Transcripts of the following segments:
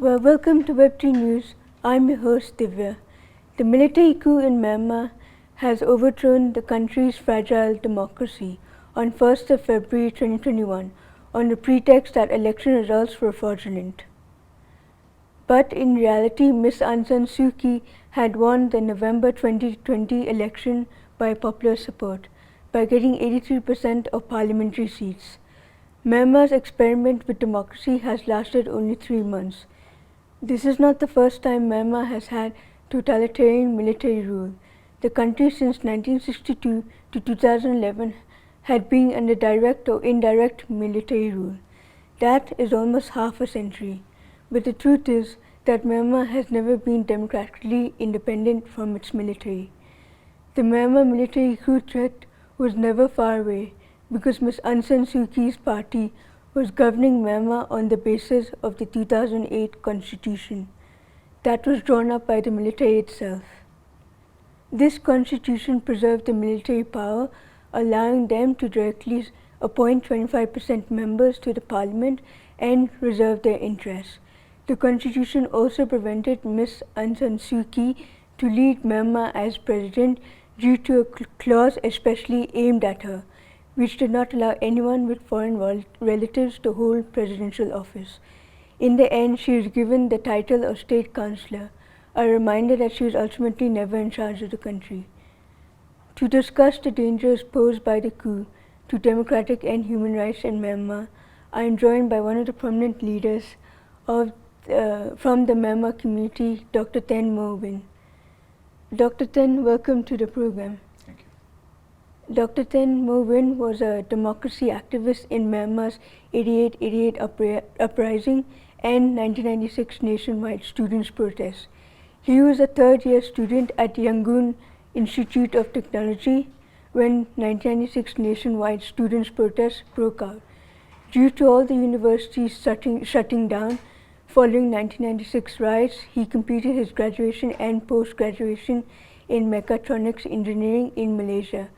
Well, welcome to Web3 News. I'm your host Divya. The military coup in Myanmar has overthrown the country's fragile democracy on 1st of February 2021 on the pretext that election results were fraudulent. But in reality, Ms. Aung San Suu Kyi had won the November 2020 election by popular support by getting 83% of parliamentary seats. Myanmar's experiment with democracy has lasted only 3 months. This is not the first time Myanmar has had totalitarian military rule. The country since 1962 to 2011 had been under direct or indirect military rule. That is almost half a century. But the truth is that Myanmar has never been democratically independent from its military. The Myanmar military coup threat was never far away because Ms. Aung San Suu Kyi's party was governing Myanmar on the basis of the 2008 constitution that was drawn up by the military itself. This constitution preserved the military power, allowing them to directly appoint 25% members to the parliament and reserve their interests. The constitution also prevented Ms. Aung San Suu Kyi to lead Myanmar as president due to a clause especially aimed at her, which did not allow anyone with foreign relatives to hold presidential office. In the end, she was given the title of state councillor, a reminder that she was ultimately never in charge of the country. To discuss the dangers posed by the coup to democratic and human rights in Myanmar, I am joined by one of the prominent leaders from the Myanmar community, Dr. Thein Moe. Dr. Thein, welcome to the program. Thank you. Dr. Thein Moe was a democracy activist in Myanmar's 88 uprising and 1996 nationwide students' protests. He was a third-year student at Yangon Institute of Technology when 1996 nationwide students' protests broke out. Due to all the universities shutting down following 1996 riots, he completed his graduation and post-graduation in mechatronics engineering in Malaysia.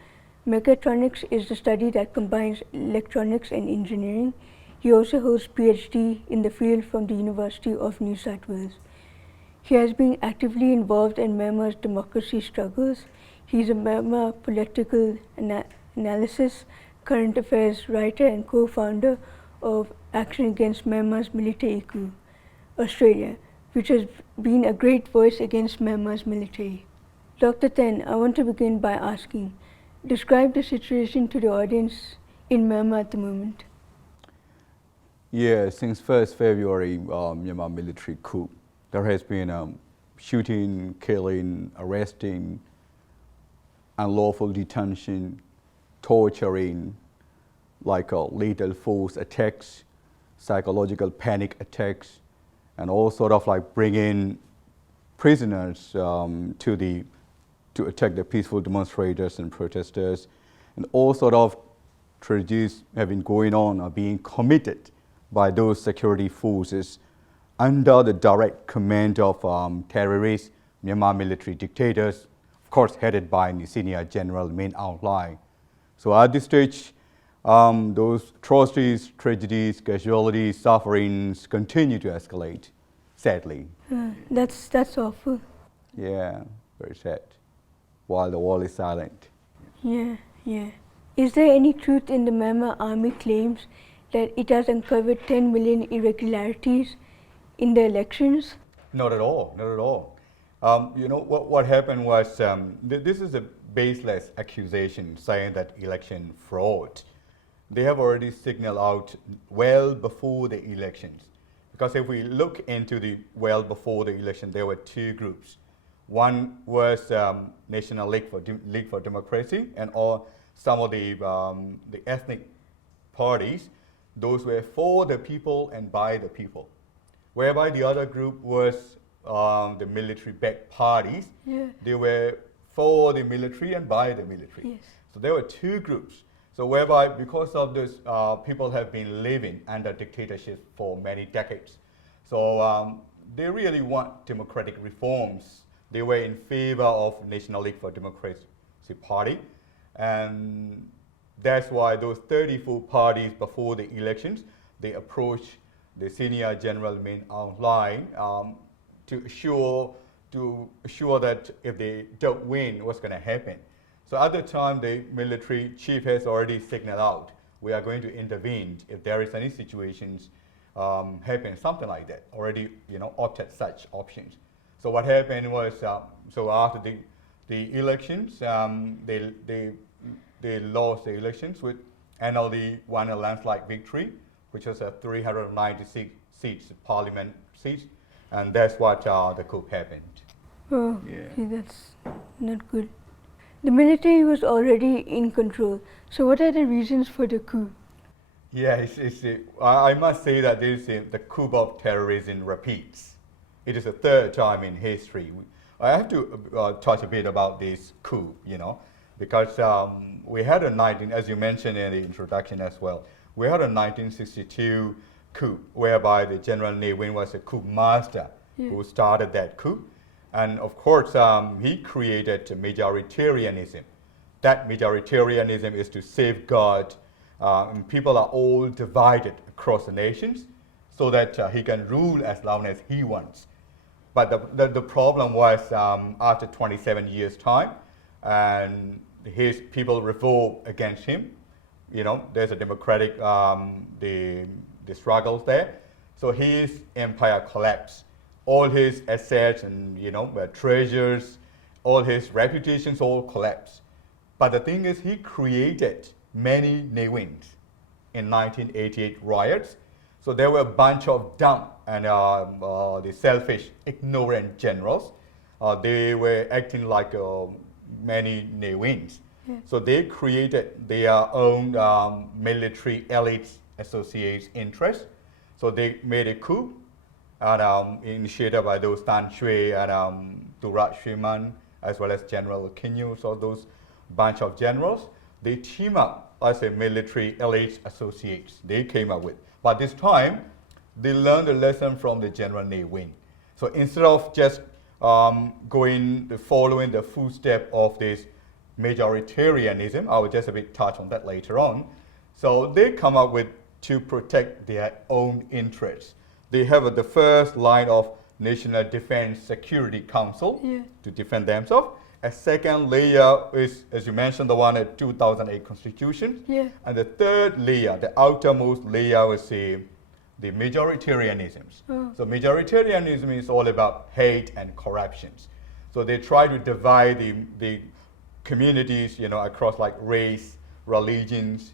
Mechatronics is the study that combines electronics and engineering. He also holds PhD in the field from the University of New South Wales. He has been actively involved in Myanmar's democracy struggles. He is a Myanmar political analysis, current affairs writer and co-founder of Action Against Myanmar's Military Coup, Australia, which has been a great voice against Myanmar's military. Dr. Thein, I want to begin by asking, describe the situation to the audience in Myanmar at the moment. Yeah, since 1st February, Myanmar military coup, there has been shooting, killing, arresting, unlawful detention, torturing, like lethal force attacks, psychological panic attacks, and all sort of like bringing prisoners to attack the peaceful demonstrators and protesters, and all sort of tragedies have been going on are being committed by those security forces under the direct command of terrorist Myanmar military dictators, of course headed by the senior general Min Aung Hlaing. So at this stage, those atrocities, tragedies, casualties, sufferings continue to escalate, sadly. That's awful. Yeah, very sad, while the world is silent. Yeah. Is there any truth in the Myanmar army claims that it has uncovered 10 million irregularities in the elections? Not at all, not at all. What happened was, this is a baseless accusation saying that election fraud. They have already signaled out well before the elections. Because if we look into the well before the election, there were two groups. One was National League for Democracy, and all some of the ethnic parties, those were for the people and by the people. Whereby the other group was the military-backed parties. Yeah. They were for the military and by the military. Yes. So there were two groups. So whereby because of this, people have been living under dictatorship for many decades. So they really want democratic reforms. They were in favor of National League for Democracy Party. And that's why those 34 parties before the elections, they approached the senior general main outline to assure that if they don't win, what's going to happen. So at the time, the military chief has already signaled out, we are going to intervene if there is any situations happen, something like that. Already, opted such options. So what happened was, so after the elections, they lost the elections with NLD won a landslide victory, which was a 396 seats, parliament seats, and that's what the coup happened. Oh, see, that's not good. The military was already in control. So what are the reasons for the coup? Yeah, I must say that the coup of terrorism repeats. It is the third time in history. I have to touch a bit about this coup, because we had as you mentioned in the introduction as well, we had a 1962 coup whereby the General Ne Win was a coup master who started that coup. And of course, he created majoritarianism. That majoritarianism is to safeguard people are all divided across the nations so that he can rule as long as he wants. But the problem was after 27 years' time, and his people revolt against him. There's a democratic the struggles there. So his empire collapsed. All his assets and treasures, all his reputations all collapsed. But the thing is, he created many Ne Wins in 1988 riots. So there were a bunch of dumb and the selfish, ignorant generals. They were acting like many Ne Wins. So they created their own military elite associates interests. So they made a coup. And initiated by those Tan Shui and Turat Sriman, as well as General Kinyu, so those bunch of generals, they team up as a military elite associates they came up with. But this time, they learned a lesson from the General Ne Win. So instead of just following the footsteps of this majoritarianism, I will just a bit touch on that later on. So they come up with to protect their own interests. They have the first line of National Defense Security Council to defend themselves. A second layer is, as you mentioned, the one at 2008 Constitution. And the third layer, the outermost layer, is the majoritarianisms. So majoritarianism is all about hate and corruptions. So they try to divide the communities, across like race, religions,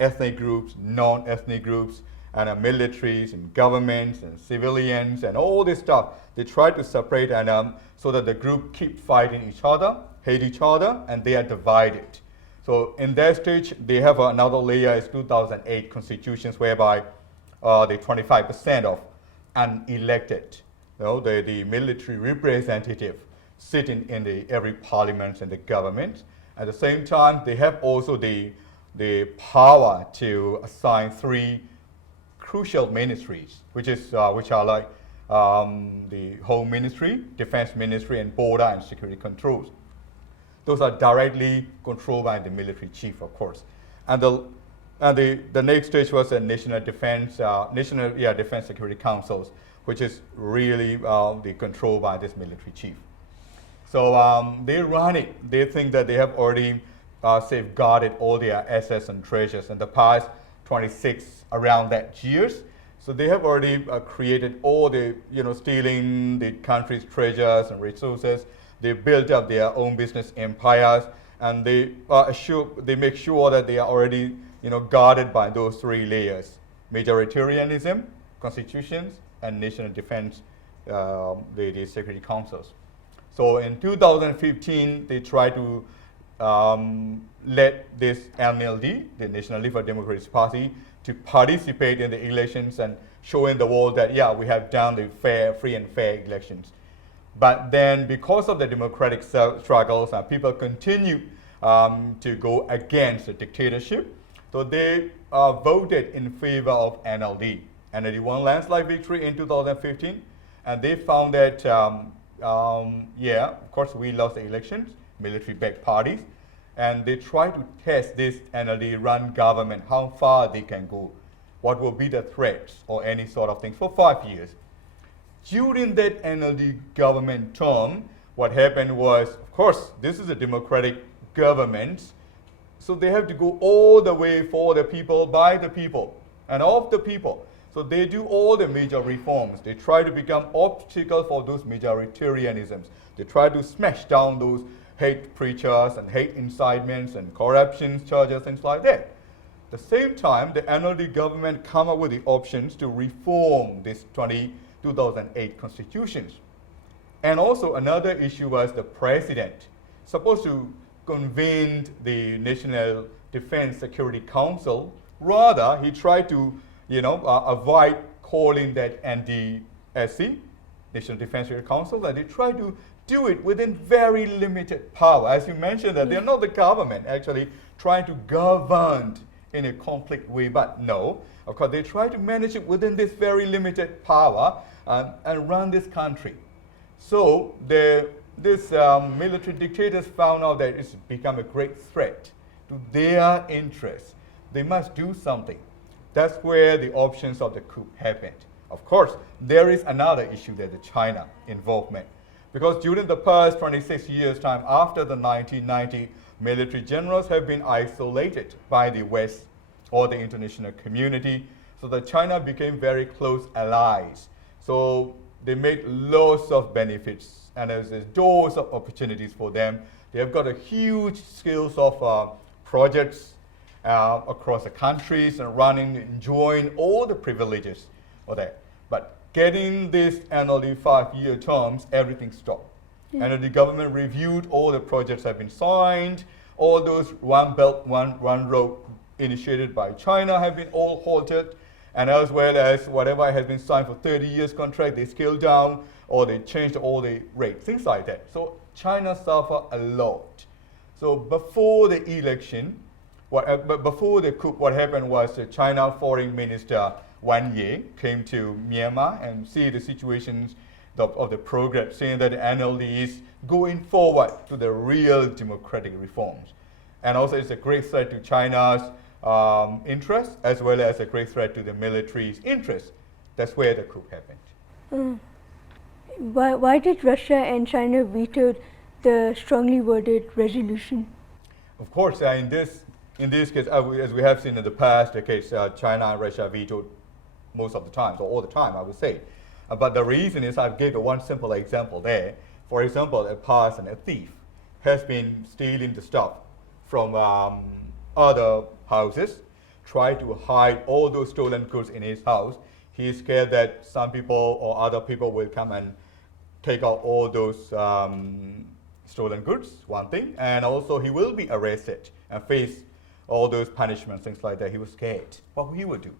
ethnic groups, non-ethnic groups, and militaries and governments and civilians and all this stuff. They try to separate and so that the group keep fighting each other, hate each other, and they are divided. So in that stage, they have another layer is 2008 constitutions whereby the 25% of unelected, the military representative sitting in every parliament and the government. At the same time, they have also the power to assign 3 crucial ministries, which are like the Home Ministry, Defense Ministry, and Border and Security Controls. Those are directly controlled by the military chief, of course. And the next stage was the Defense Security Councils, which is really controlled by this military chief. So they run it. They think that they have already safeguarded all their assets and treasures in the past 26 around that years. So they have already created all the, stealing the country's treasures and resources. They built up their own business empires, and they make sure that they are already, guarded by those 3 layers: majoritarianism, constitutions, and national defense, the security councils. So in 2015, they tried to let this NLD, the National League for Democratic Party, to participate in the elections and showing the world that, we have done the free and fair elections. But then because of the democratic struggles, people continue to go against the dictatorship. So they voted in favor of NLD. NLD won landslide victory in 2015. And they found that, of course, we lost the elections, military-backed parties. And they try to test this NLD-run government, how far they can go, what will be the threats or any sort of thing for 5 years. During that NLD government term, what happened was, of course, this is a democratic government, so they have to go all the way for the people, by the people, and of the people. So they do all the major reforms. They try to become obstacle for those majoritarianisms. They try to smash down those hate preachers and hate incitements and corruption charges, things like that. At the same time, the NLD government come up with the options to reform this 2008 constitutions. And also another issue was the president supposed to convene the National Defense Security Council. Rather, he tried to avoid calling that NDSC, National Defense Security Council, and they tried to do it within very limited power. As you mentioned, that they're not the government actually trying to govern in a conflict way, but no, of course, they try to manage it within this very limited power and run this country. So these military dictators found out that it's become a great threat to their interests. They must do something. That's where the options of the coup happened. Of course, there is another issue there, the China involvement. Because during the past 26 years' time after the 1990, military generals have been isolated by the West or the international community. So that China became very close allies. So they made lots of benefits and there's doors of opportunities for them. They have got a huge skills of projects across the countries and enjoying all the privileges of that. But getting this annually 5-year terms, everything stopped. And the government reviewed all the projects have been signed, all those One Belt, One Road initiated by China have been all halted, and as well as whatever has been signed for 30 years contract, they scaled down or they changed all the rates, things like that. So China suffered a lot. So before the election, before the coup, what happened was the China Foreign Minister Wang Yi came to Myanmar and see the situations of the progress, saying that the NLD is going forward to the real democratic reforms. And also it's a great threat to China's interest as well as a great threat to the military's interest. That's where the coup happened. Why did Russia and China veto the strongly worded resolution? Of course, in this case, as we have seen in the past decades, China and Russia vetoed most of the time, or all the time, I would say. But the reason is I gave one simple example there. For example, a person, a thief, has been stealing the stuff from other houses, try to hide all those stolen goods in his house. He is scared that some people or other people will come and take out all those stolen goods, one thing, and also he will be arrested and face all those punishments, things like that. He was scared. What he would do?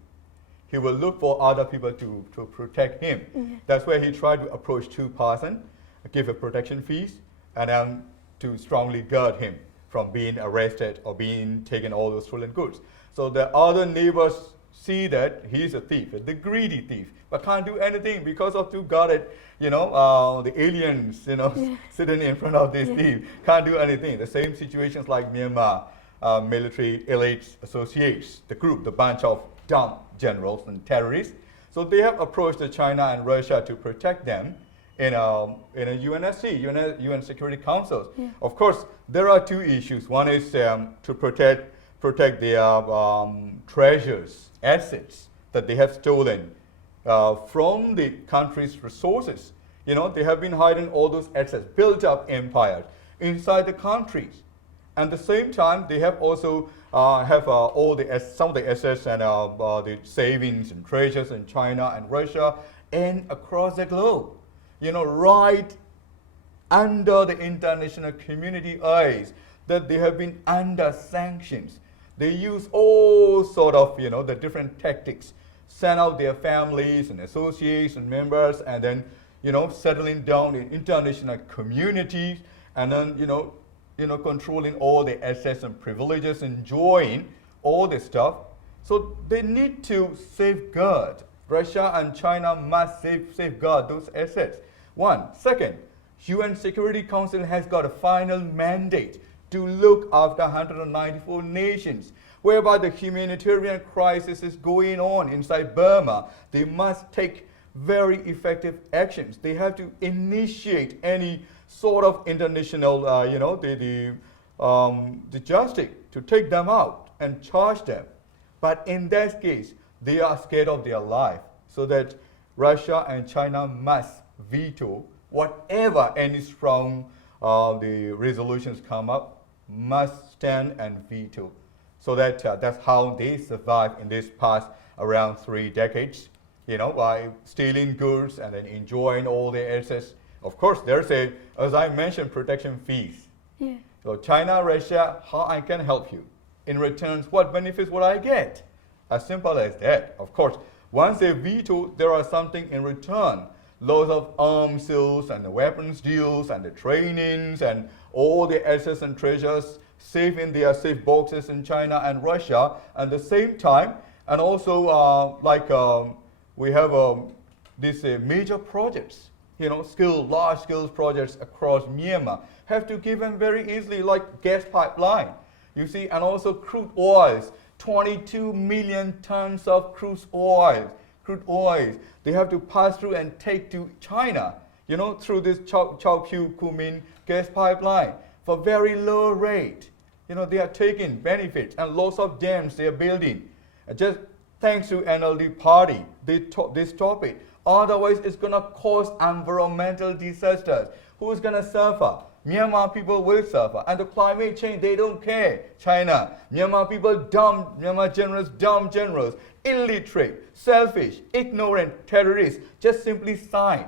He will look for other people to protect him. That's where he tried to approach two persons, give a protection fees, and then to strongly guard him from being arrested or being taken all those stolen goods. So the other neighbors see that he's a thief, the greedy thief, but can't do anything because of two guarded, the aliens, sitting in front of this thief, can't do anything. The same situations like Myanmar military elite associates, the group, the bunch of dumb generals and terrorists. So they have approached China and Russia to protect them in a UNSC, UN Security Council. Of course, there are two issues. One is to protect their treasures, assets that they have stolen from the country's resources. They have been hiding all those assets, built up empires inside the countries. At the same time, they have also some of the assets and the savings and treasures in China and Russia and across the globe. Right under the international community eyes that they have been under sanctions. They use all sort of, the different tactics, send out their families and associates and members, and then, settling down in international communities, and then, controlling all the assets and privileges, enjoying all this stuff. So they need to safeguard. Russia and China must safeguard those assets. One. Second, UN Security Council has got a final mandate to look after 194 nations, whereby the humanitarian crisis is going on inside Burma. They must take very effective actions. They have to initiate any sort of international, the justice to take them out and charge them. But in that case, they are scared of their life, so that Russia and China must veto whatever any strong the resolutions come up, must stand and veto. So that that's how they survive in this past around 3 decades, by stealing goods and then enjoying all the assets. Of course, there's as I mentioned, protection fees. Yeah. So China, Russia, how I can help you? In return, what benefits would I get? As simple as that. Of course, once they veto, there are something in return. Lots of arms sales and the weapons deals and the trainings and all the assets and treasures safe in their safe boxes in China and Russia. At the same time, and also we have these major projects, large scale projects across Myanmar have to give them very easily, like gas pipeline. You see, and also crude oils, 22 million tons of crude oils. They have to pass through and take to China, through this Coup gas pipeline for very low rate. They are taking benefits and lots of dams they are building. Just thanks to NLD party, they stop it. Otherwise, it's going to cause environmental disasters. Who's going to suffer? Myanmar people will suffer. And the climate change, they don't care. China, Myanmar people Myanmar generals, illiterate, selfish, ignorant terrorists. Just simply sign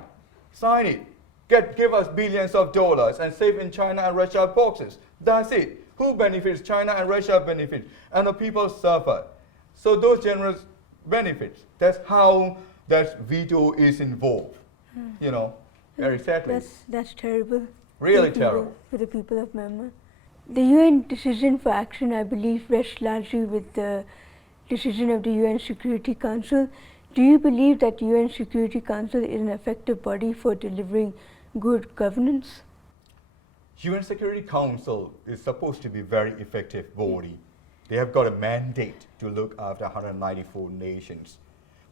it. Give us billions of dollars and save in China and Russia boxes. That's it. Who benefits? China and Russia benefit. And the people suffer. So those generals benefits. That's how that veto is involved. Very sadly. That's terrible. Really terrible. For the people of Myanmar. The UN decision for action, I believe, rests largely with the decision of the UN Security Council. Do you believe that UN Security Council is an effective body for delivering good governance? UN Security Council is supposed to be a very effective body. They have got a mandate to look after 194 nations.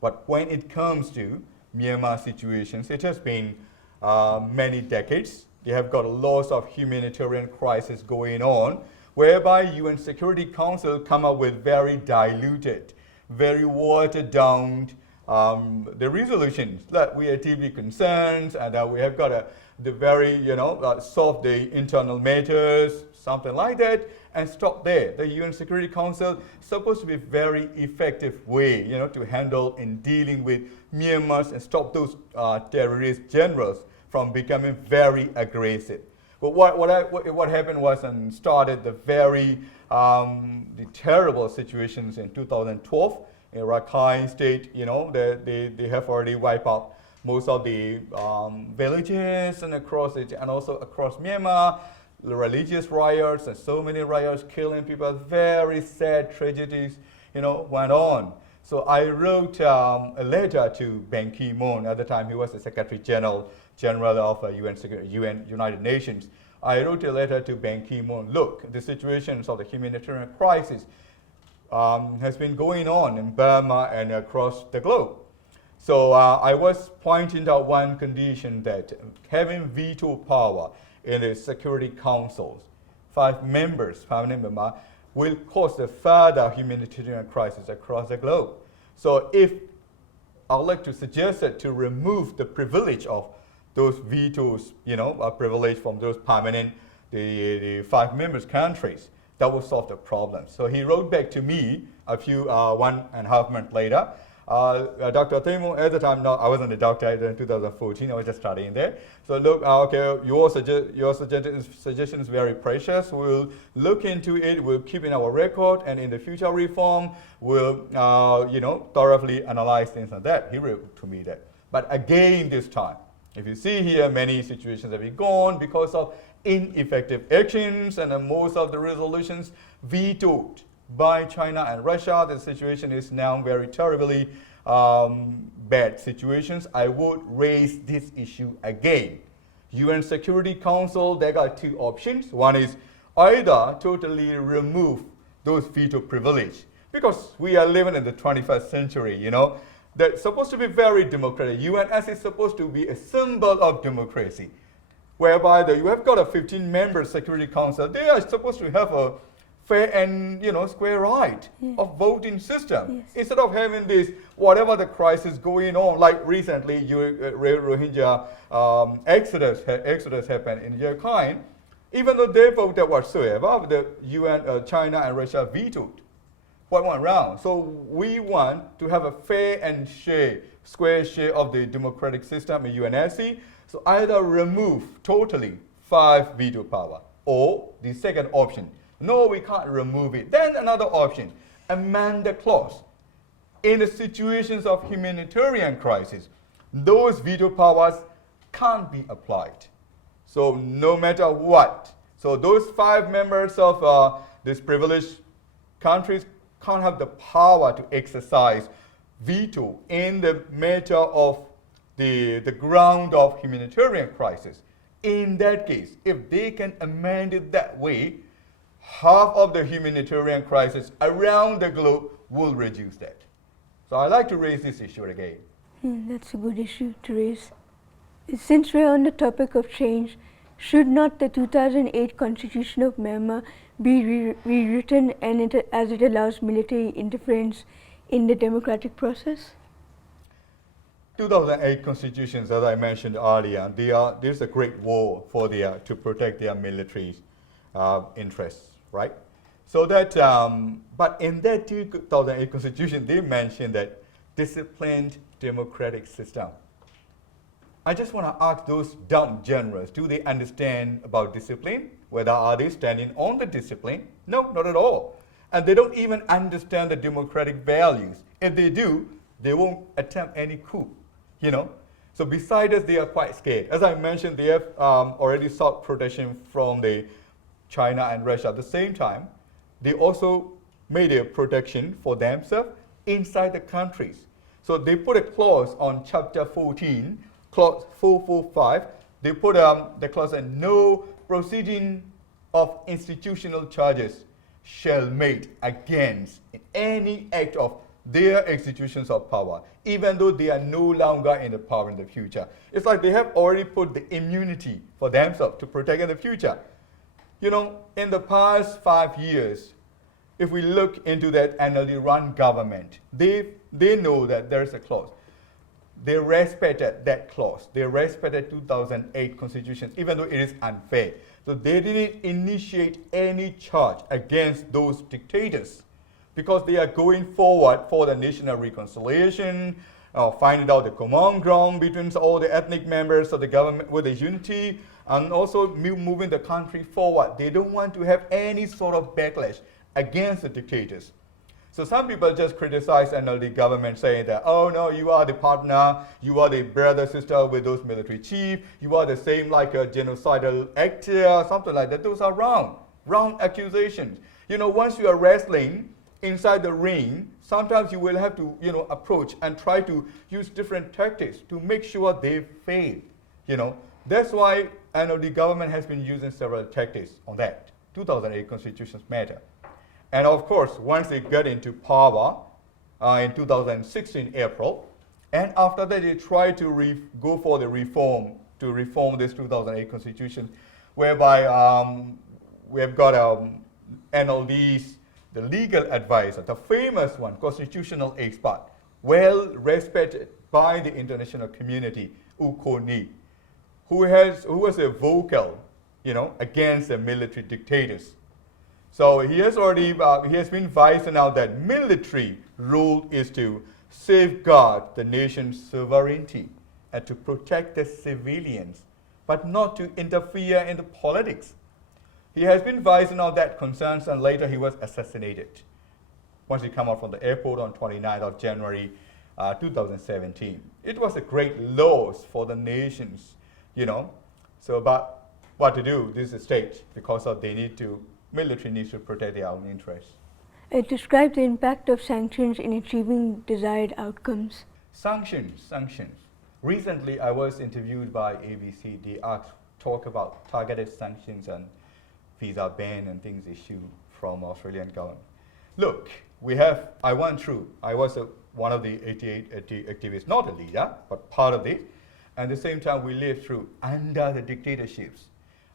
But when it comes to Myanmar situations, it has been many decades. They have got lots of humanitarian crisis going on, whereby UN Security Council come up with very diluted, very watered down the resolutions that we are deeply concerned, and we have got the very, solve the internal matters, something like that, and stop there. The UN Security Council is supposed to be a very effective way, to handle in dealing with Myanmar and stop those terrorist generals from becoming very aggressive. But what happened was and started the very the terrible situations in 2012 in Rakhine State. They have already wiped out most of the villages and also across Myanmar. The religious riots and so many riots killing people, very sad tragedies, went on. So I wrote a letter to Ban Ki-moon. At the time, he was the Secretary General of United Nations. I wrote a letter to Ban Ki-moon. Look, the situations of the humanitarian crisis has been going on in Burma and across the globe. So I was pointing out one condition, that having veto power in the Security Councils, 5 members will cause a further humanitarian crisis across the globe. So if I would like to suggest that to remove the privilege of those vetoes, a privilege from those permanent, the 5 members countries, that will solve the problem. So he wrote back to me a few 1.5 months later. Dr. Thein Moe, at the time, no, I wasn't a doctor in 2014, I was just studying there. So look, okay, your suggestion is very precious. We'll look into it, we'll keep in our record, and in the future reform, we'll, thoroughly analyze things like that. He wrote to me that. But again, this time, if you see here, many situations have been gone because of ineffective actions, and most of the resolutions vetoed by China and Russia. The situation is now very terribly bad situations. I would raise this issue again. UN Security Council, they got 2 options. One is either totally remove those veto privilege. Because we are living in the 21st century, you know, that's supposed to be very democratic. UNS is supposed to be a symbol of democracy, whereby you have got a 15-member Security Council. They are supposed to have a fair and square right of voting system. Yes. Instead of having this, whatever the crisis going on, like recently, Rohingya exodus happened in Rakhine. Even though they voted whatsoever, the UN, China and Russia vetoed for one round. So we want to have a fair and square share of the democratic system in UNSC. So either remove totally 5 veto power, or the second option, no, we can't remove it. Then another option, amend the clause. In the situations of humanitarian crisis, those veto powers can't be applied. So no matter what, so those 5 members of these privileged countries can't have the power to exercise veto in the matter of the ground of humanitarian crisis. In that case, if they can amend it that way, half of the humanitarian crisis around the globe will reduce that. So I like to raise this issue again. That's a good issue to raise. Since we're on the topic of change, should not the 2008 Constitution of Myanmar be rewritten as it allows military interference in the democratic process? 2008 constitutions, as I mentioned earlier, there's a great war for to protect their military interests, right? So that, but in that 2008 constitution, they mentioned that disciplined democratic system. I just want to ask those dumb generals, do they understand about discipline? Whether are they standing on the discipline? No, not at all. And they don't even understand the democratic values. If they do, they won't attempt any coup, So besides this, they are quite scared. As I mentioned, they have already sought protection from the China and Russia. At the same time, they also made a protection for themselves inside the countries. So they put a clause on chapter 14, clause 445. They put the clause that no proceeding of institutional charges shall made against any act of their institutions of power, even though they are no longer in the power in the future. It's like they have already put the immunity for themselves to protect in the future. In the past 5 years, if we look into that NLD-run government, they know that there's a clause. They respected that clause. They respected 2008 constitution, even though it is unfair. So they didn't initiate any charge against those dictators because they are going forward for the national reconciliation, finding out the common ground between all the ethnic members of the government with the unity, and also moving the country forward. They don't want to have any sort of backlash against the dictators. So some people just criticize NLD government saying that, oh no, you are the partner, you are the brother, sister with those military chiefs, you are the same like a genocidal actor, something like that. Those are wrong accusations. Once you are wrestling inside the ring, sometimes you will have to, approach and try to use different tactics to make sure they fail. That's why NLD government has been using several tactics on that 2008 constitutions matter. And of course, once they got into power in 2016 April, and after that they tried to go for the reform, to reform this 2008 constitution, whereby we have got NLD's, the legal advisor, the famous one, constitutional expert, well respected by the international community, Coup, who was a vocal, against the military dictators. So he has been voicing out that military role is to safeguard the nation's sovereignty and to protect the civilians, but not to interfere in the politics. He has been voicing out that concerns, and later he was assassinated once he came out from the airport on 29th of January 2017. It was a great loss for the nations, So, but what to do? This is a state because military needs to protect their own interests. It describes the impact of sanctions in achieving desired outcomes. Sanctions. Recently, I was interviewed by ABC. They talk about targeted sanctions and visa ban and things issued from Australian government. look, I went through, I was one of the 88 activists, not a leader, but part of it. At the same time, we lived through under the dictatorships.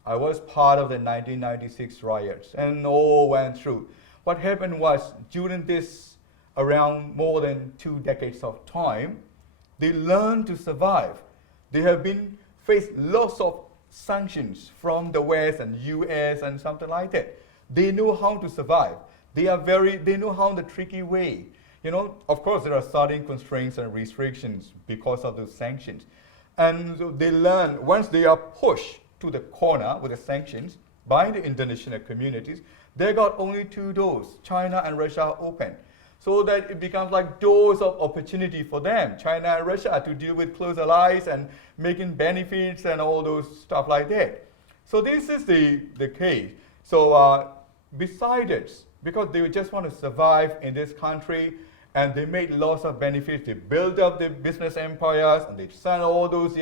I was part of the 1996 riots and all went through. What happened was during this around more than 2 decades of time, they learned to survive. They have been faced lots of sanctions from the West and US and something like that. They know how to survive. They know how the tricky way. You know, of course, there are certain constraints and restrictions because of those sanctions. And so they learn, once they are pushed to the corner with the sanctions by the international communities, they got only 2 doors, China and Russia open. So that it becomes like doors of opportunity for them, China and Russia, to deal with close allies and making benefits and all those stuff like that. So this is the case. So besides it, because they just want to survive in this country, and they made lots of benefits. They built up the business empires, and they sent all those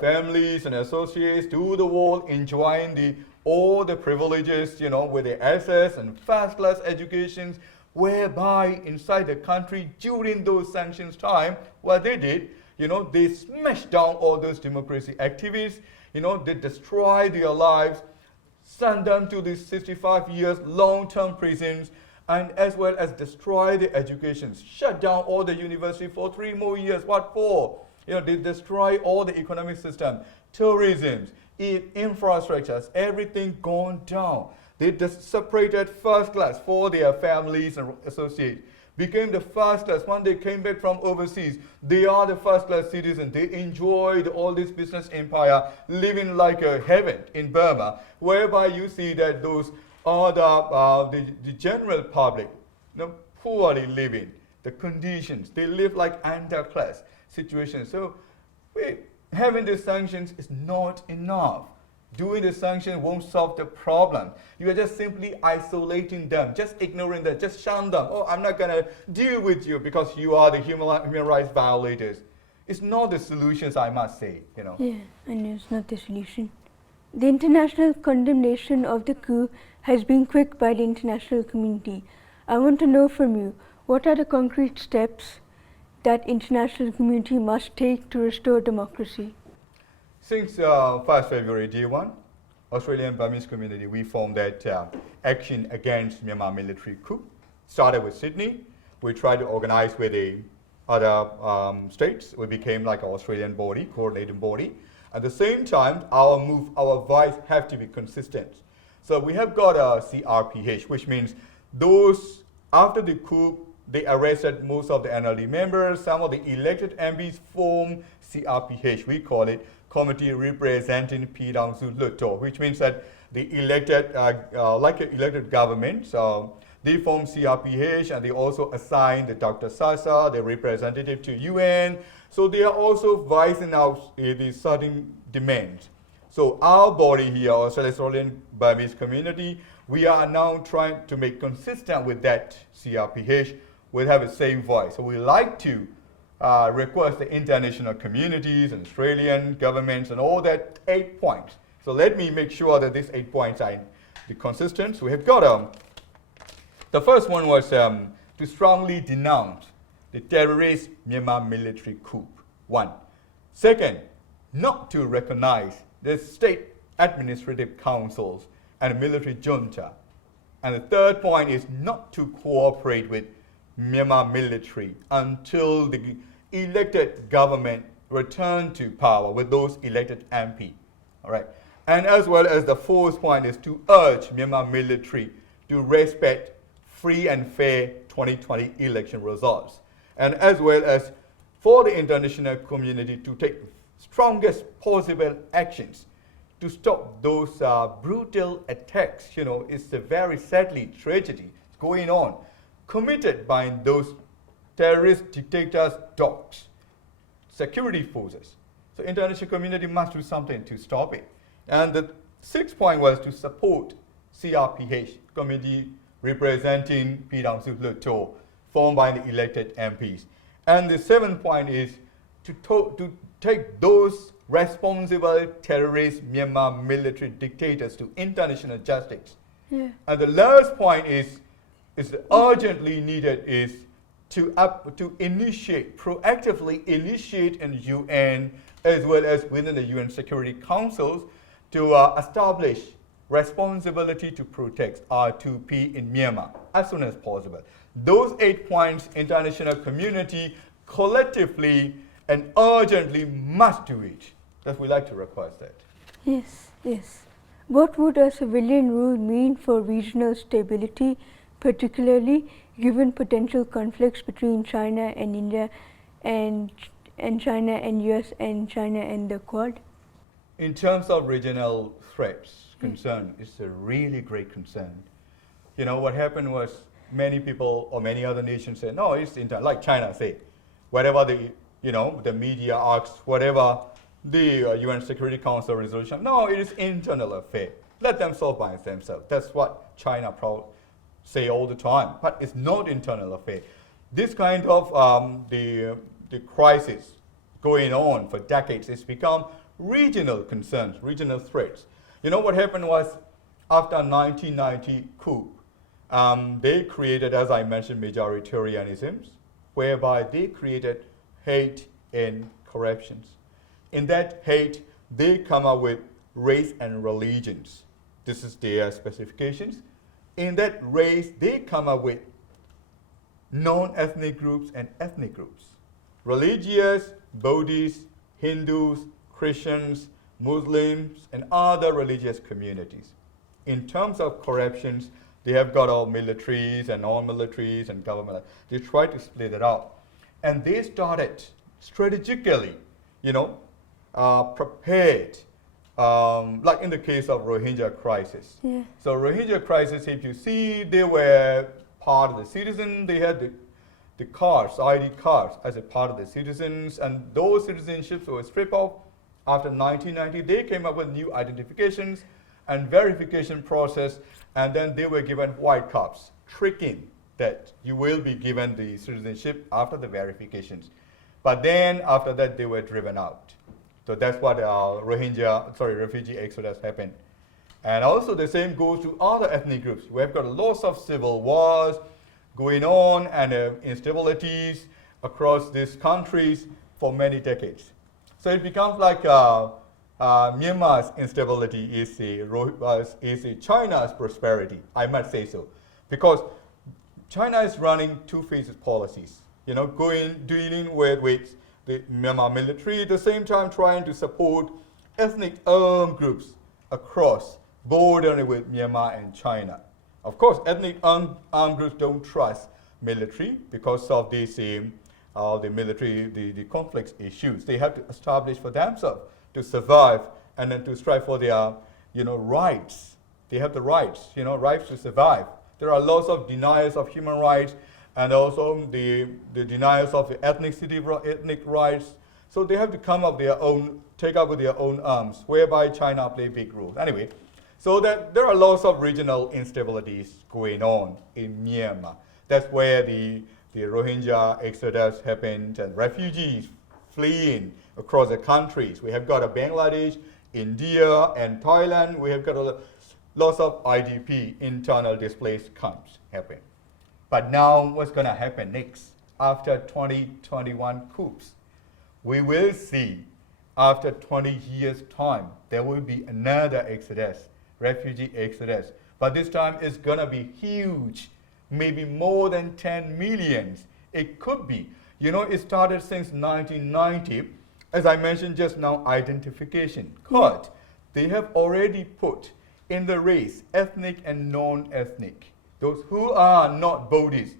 families and associates to the world, enjoying all the privileges, you know, with the access and first-class educations, whereby inside the country during those sanctions time, what they did, you know, they smashed down all those democracy activists. You know, they destroyed their lives, sent them to these 65 years long-term prisons, and as well as destroy the education, shut down all the university for 3 more years. What for? You know, they destroy all the economic system, tourism, infrastructures, everything gone down. They just separated first class for their families and associates, became the first class. When they came back from overseas, they are the first class citizens. They enjoyed all this business empire, living like a heaven in Burma, whereby you see that those are the general public, you know, poorly living, the conditions, they live like underclass situations. So having the sanctions is not enough. Doing the sanctions won't solve the problem. You are just simply isolating them, just ignoring them, just shun them. Oh, I'm not going to deal with you because you are the human rights violators. It's not the solutions, I must say, you know. Yeah, and it's not the solution. The international condemnation of the coup has been quick by the international community. I want to know from you, what are the concrete steps that international community must take to restore democracy? Since 1st February, day 1, Australian Burmese community, we formed that action against Myanmar military coup. Started with Sydney. We tried to organize with the other states. We became like an Australian body, coordinating body. At the same time, our voice have to be consistent. So we have got a CRPH, which means those, after the coup, they arrested most of the NLD members. Some of the elected MPs formed CRPH, we call it Committee Representing Pidang Zuluto, which means that the elected, like an elected government, so they form CRPH and they also assign the Dr. Sasa, the representative to UN. So they are also voicing out the certain demands. So our body here, Australian Burmese community, we are now trying to make consistent with that CRPH. We'll have the same voice. So we like to request the international communities and Australian governments and all that 8 points. So let me make sure that these 8 points are consistent. So we have got, the first one was to strongly denounce the terrorist Myanmar military coup. 1. Second, not to recognize the state administrative councils and military junta. And the third point is not to cooperate with Myanmar military until the elected government return to power with those elected MP. All right. And as well as the fourth point is to urge Myanmar military to respect free and fair 2020 election results. And as well as for the international community to take strongest possible actions to stop those brutal attacks. You know, it's a very sadly tragedy going on, committed by those terrorist dictators' dogs, security forces. So international community must do something to stop it. And the sixth point was to support CRPH, Committee Representing Pidang Zuluto, formed by the elected MPs. And the seventh point is to take those responsible terrorist Myanmar military dictators to international justice. Yeah. And the last point is is urgently needed is to proactively initiate in UN as well as within the UN Security Councils to establish responsibility to protect R2P in Myanmar as soon as possible. Those 8 points, international community collectively and urgently must do it. That we like to request that. Yes, yes. What would a civilian rule mean for regional stability, particularly given potential conflicts between China and India and China and US and China and the Quad? In terms of regional threats, concern, it's a really great concern. You know, what happened was many people or many other nations say, no, it's internal, like China say, whatever the media asks, whatever the UN Security Council resolution, no, it is internal affair. Let them solve by themselves. That's what China say all the time, but it's not internal affair. This kind of the crisis going on for decades, it's become regional concerns, regional threats. You know what happened was after 1990 coup, they created, as I mentioned, majoritarianisms, whereby they created hate and corruptions. In that hate, they come up with race and religions. This is their specifications. In that race, they come up with non-ethnic groups and ethnic groups. Religious, Buddhists, Hindus, Christians, Muslims, and other religious communities. In terms of corruptions, they have got all militaries and non-militaries and government. They try to split it up. And they started strategically, prepared, like in the case of Rohingya crisis. Yeah. So Rohingya crisis, if you see, they were part of the citizen. They had the cards, ID cards, as a part of the citizens, and those citizenships were stripped off. After 1990, they came up with new identifications and verification process, and then they were given white cards, tricking that you will be given the citizenship after the verifications. But then after that, they were driven out. So that's what refugee exodus happened. And also the same goes to other ethnic groups. We have got lots of civil wars going on and instabilities across these countries for many decades. So it becomes like Myanmar's instability is China's prosperity, I must say so. Because China is running two-phase policies, dealing with the Myanmar military, at the same time trying to support ethnic armed groups across bordering with Myanmar and China. Of course, ethnic armed groups don't trust military because of this, the military, the conflict issues. They have to establish for themselves to survive and then to strive for their, rights. They have the rights, rights to survive. There are lots of denials of human rights and also the denials of the ethnic rights. So they have to come up take up with their own arms, whereby China play big roles. Anyway, so that there are lots of regional instabilities going on in Myanmar. That's where the Rohingya exodus happened and refugees fleeing across the countries. We have got Bangladesh, India, and Thailand. We have got lots of IDP, internal displaced camps happen. But now what's going to happen next? After 2021 coups, we will see after 20 years' time, there will be another exodus, refugee exodus. But this time it's going to be huge, maybe more than 10 million. It could be. It started since 1990. As I mentioned just now, identification. But they have already put in the race, ethnic and non-ethnic. Those who are not Buddhists,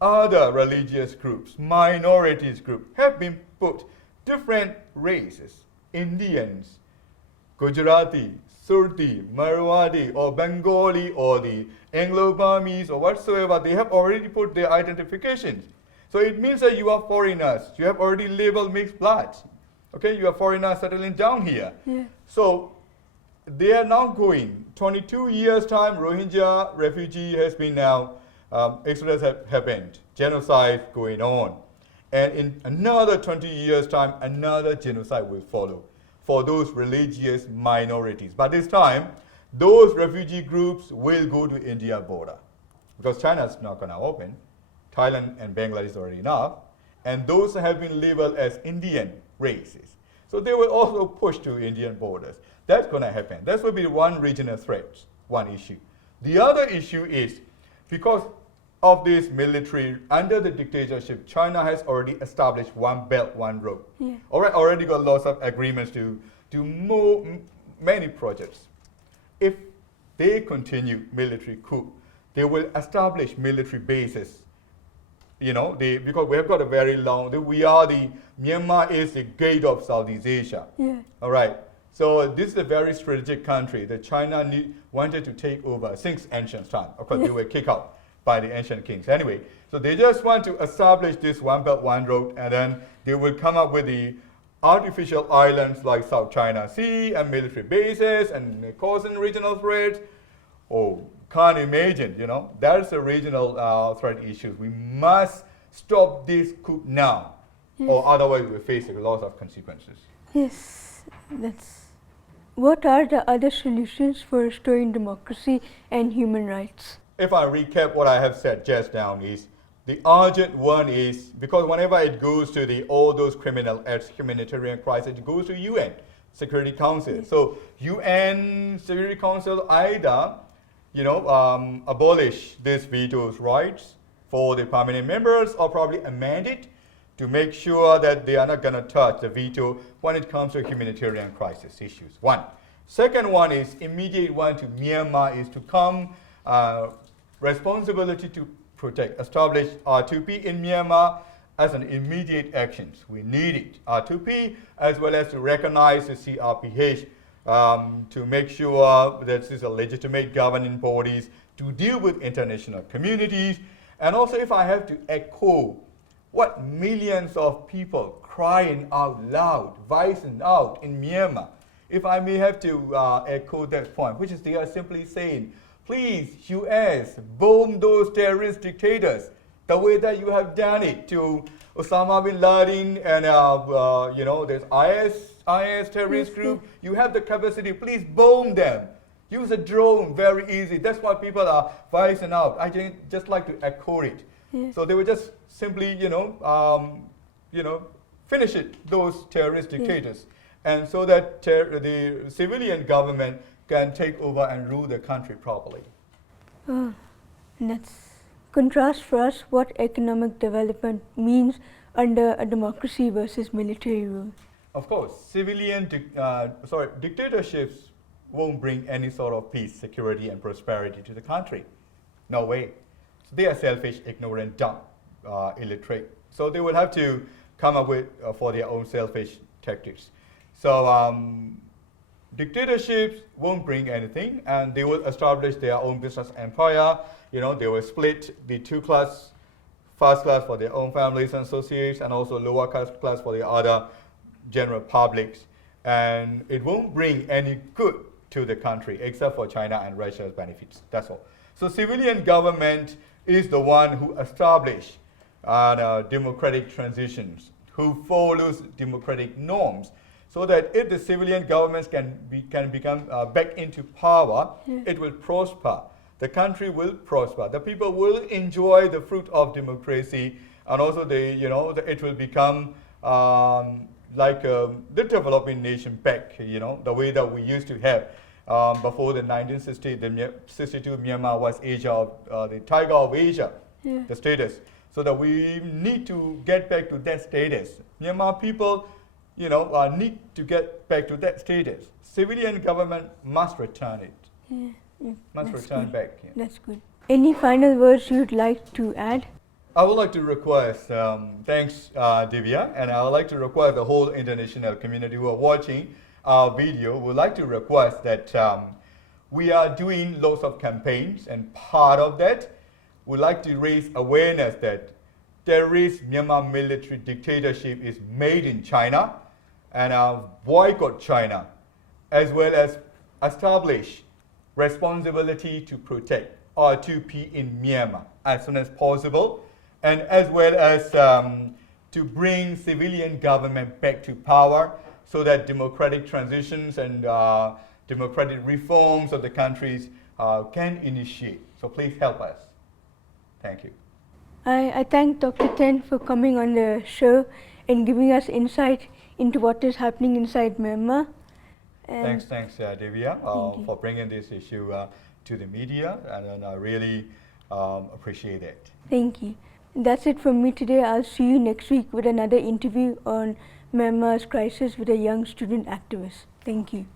other religious groups, minorities groups have been put different races, Indians, Gujarati, Surti, Marwadi, or Bengali, or the Anglo-Burmese, or whatsoever. They have already put their identifications. So it means that you are foreigners. You have already labeled mixed blood. Okay, you are foreigners settling down here. Yeah. So they are now going, 22 years time, Rohingya refugee has been now, exodus have happened, genocide going on. And in another 20 years time, another genocide will follow for those religious minorities. But this time, those refugee groups will go to India border. because China is not going to open. Thailand and Bangladesh is already enough. And those have been labeled as Indian races. So they will also push to Indian borders. That's going to happen. That will be one regional threat, one issue. The other issue is because of this military, under the dictatorship, China has already established one belt, one road. Yeah. Already got lots of agreements to move many projects. If they continue military coup, they will establish military bases. You know, because we have got a very long, Myanmar is the gate of Southeast Asia. Yeah. All right. So this is a very strategic country that China wanted to take over since ancient time. Of course, they were kicked out by the ancient kings. Anyway, so they just want to establish this one belt, one road, and then they will come up with the artificial islands like South China Sea and military bases and causing regional threats. Oh, can't imagine, you know. That's the regional threat issues. We must stop this coup now, or otherwise we'll face a lot of consequences. Yes, what are the other solutions for restoring democracy and human rights? If I recap what I have said just now is, the urgent one is, because whenever it goes to all those criminal acts, humanitarian crisis, it goes to UN Security Council. Yes. So UN Security Council either, abolish these vetoes rights for the permanent members, or probably amend it to make sure that they are not going to touch the veto when it comes to humanitarian crisis issues. One. Second one is immediate one to Myanmar is to come responsibility to protect, establish R2P in Myanmar as an immediate action. We need it. R2P as well as to recognize the CRPH to make sure that this is a legitimate governing bodies to deal with international communities. And also, if I have to echo what millions of people crying out loud, voicing out in Myanmar, if I may have to echo that point, which is they are simply saying, please, US, bomb those terrorist dictators the way that you have done it to Osama bin Laden and there's IS terrorist group. You have the capacity, please bomb them. Use a drone, very easy. That's what people are voicing out. I just like to echo it. Yeah. So they were just simply, finish it, those terrorist dictators. Yeah. And so that the civilian government can take over and rule the country properly. Let's contrast for us what economic development means under a democracy versus military rule. Of course, dictatorships won't bring any sort of peace, security, and prosperity to the country. No way. So they are selfish, ignorant, dumb, illiterate. So they will have to come up with for their own selfish tactics. So dictatorships won't bring anything, and they will establish their own business empire. They will split the two-class, first class for their own families and associates, and also lower class for the other general publics. And it won't bring any good to the country except for China and Russia's benefits. That's all. So civilian government is the one who establishes democratic transitions, who follows democratic norms, so that if the civilian governments can become back into power, it will prosper. The country will prosper. The people will enjoy the fruit of democracy, and also it will become like the developing nation back. The way that we used to have before the 1962 Myanmar was Asia, the Tiger of Asia, the status. So that we need to get back to that status. Myanmar people, need to get back to that status. Civilian government must return it. Must return back. Yeah. That's good. Any final words you'd like to add? I would like to request, thanks Divya, and I would like to request the whole international community who are watching our video, would like to request that we are doing lots of campaigns, and part of that, we'd like to raise awareness that terrorist Myanmar military dictatorship is made in China, and boycott China, as well as establish responsibility to protect R2P in Myanmar as soon as possible, and as well as to bring civilian government back to power so that democratic transitions and democratic reforms of the countries can initiate. So please help us. Thank you. I thank Dr. Thein for coming on the show and giving us insight into what is happening inside Myanmar. And Thanks, Divya, Thank you. for bringing this issue to the media, and I really appreciate it. Thank you. That's it from me today. I'll see you next week with another interview on Myanmar's crisis with a young student activist. Thank you.